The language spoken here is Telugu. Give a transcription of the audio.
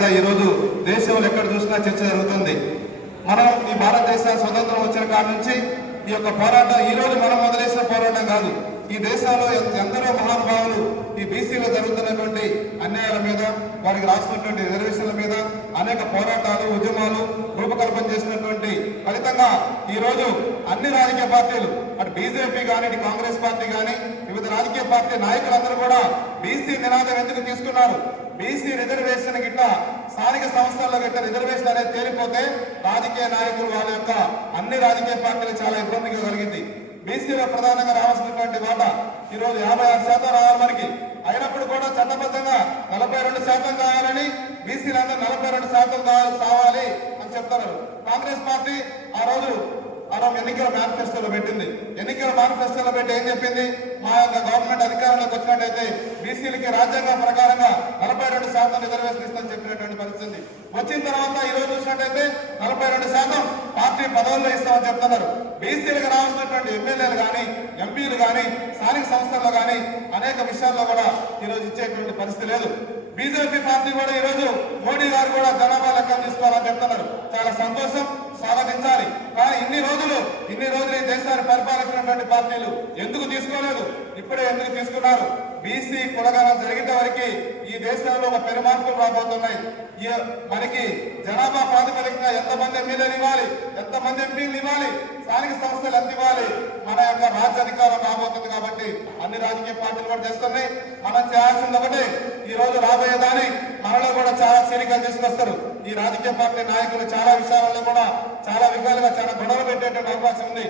మీద ఈరోజు దేశంలో ఎక్కడ చూసినా చర్చ జరుగుతుంది. మనం ఈ భారతదేశ స్వతంత్రం వచ్చిన కాడ నుంచి ఈ యొక్క పోరాటం ఈ రోజు మనం మొదలేసిన పోరాటం కాదు. ఈ దేశంలో ఎందరో మహానుభావులు ఈ బీసీలో జరుగుతున్నటువంటి అన్యాయాల మీద, వారికి రాసినటువంటి రిజర్వేషన్ల మీద అనేక పోరాటాలు, ఉద్యమాలు రూపకల్పన చేసినటువంటి ఫలితంగా ఈ రోజు అన్ని రాజకీయ పార్టీలు, అటు బీజేపీ కానీ, ఇటు కాంగ్రెస్ పార్టీ కానీ, వివిధ రాజకీయ పార్టీ నాయకులందరూ కూడా బీసీ నినాదం ఎందుకు తీసుకున్నారు? బీసీ రిజర్వేషన్ గిట్ట స్థానిక సంస్థల్లో గిట్ట రిజర్వేషన్ అనేది తేలిపోతే రాజకీయ నాయకులు వాళ్ళ యొక్క అన్ని రాజకీయ పార్టీలు చాలా ఇబ్బందిగా కలిగింది. బీసీలో ప్రధానంగా రావాల్సినటువంటి వాటా ఈరోజు 56% రావాలి మనకి. అయినప్పుడు కూడా చట్టబద్ధంగా 42% కావాలని బీసీలందరూ 42% కావాలి అని చెప్తున్నారు. కాంగ్రెస్ పార్టీ ఆ రోజు ఎన్నికల మేనిఫెస్టోలో పెట్టింది. ఎన్నికల మేనిఫెస్టోలో పెట్టి ఏం చెప్పింది? మా యొక్క గవర్నమెంట్ అధికారంలోకి వచ్చినట్టయితే బీసీలకి రాజ్యాంగం ప్రకారంగా 42% రిజర్వేషన్ ఇస్తుందని చెప్పినటువంటి పరిస్థితి. వచ్చిన తర్వాత ఈ రోజు చూసినట్టయితే 42% పార్టీ పదవుల్లో ఇస్తామని చెప్తున్నారు. బీసీలకు రావాల్సినటువంటి ఎమ్మెల్యేలు కానీ, ఎంపీలు కానీ, స్థానిక సంస్థల్లో కానీ అనేక విషయాల్లో కూడా ఈరోజు ఇచ్చేటువంటి పరిస్థితి లేదు. బీజేపీ పార్టీ కూడా ఈరోజు మోడీ గారు కూడా జనాభా లెక్కలు తీసుకోవాలని చెప్తున్నారు. చాలా సంతోషం, స్వాగతించాలి. కానీ ఇన్ని రోజులు ఈ దేశాన్ని పరిపాలించినటువంటి పార్టీలు ఎందుకు తీసుకోలేదు? ఇప్పుడే ఎందుకు తీసుకున్నారు? బీసీ కులగణన జరిగిన వరకు ఈ దేశంలో ఒక పెరుమార్పులు రాబోతున్నాయి. మనకి జనాభా ప్రాతిపదికగా ఎంతమంది ఎమ్మెల్యేలు ఇవ్వాలి, ఎంతమంది ఎంపీలు ఇవ్వాలి, స్థానిక సంస్థలు ఎంత ఇవ్వాలి, మన యొక్క రాజ్య అధికారం రాబోతుంది. కాబట్టి అన్ని రాజకీయ పార్టీలు కూడా చేస్తున్నాయి. మనం చేయాల్సింది ఒకటి, ఈ రోజు రాబోయేదాన్ని మనలో కూడా చాలా చేరికలు తీసుకొస్తారు. ఈ రాజకీయ పార్టీ నాయకులు చాలా విషయాలలో కూడా చాలా విధాలుగా చాలా గొడవలు పెట్టేటువంటి అవకాశం ఉంది.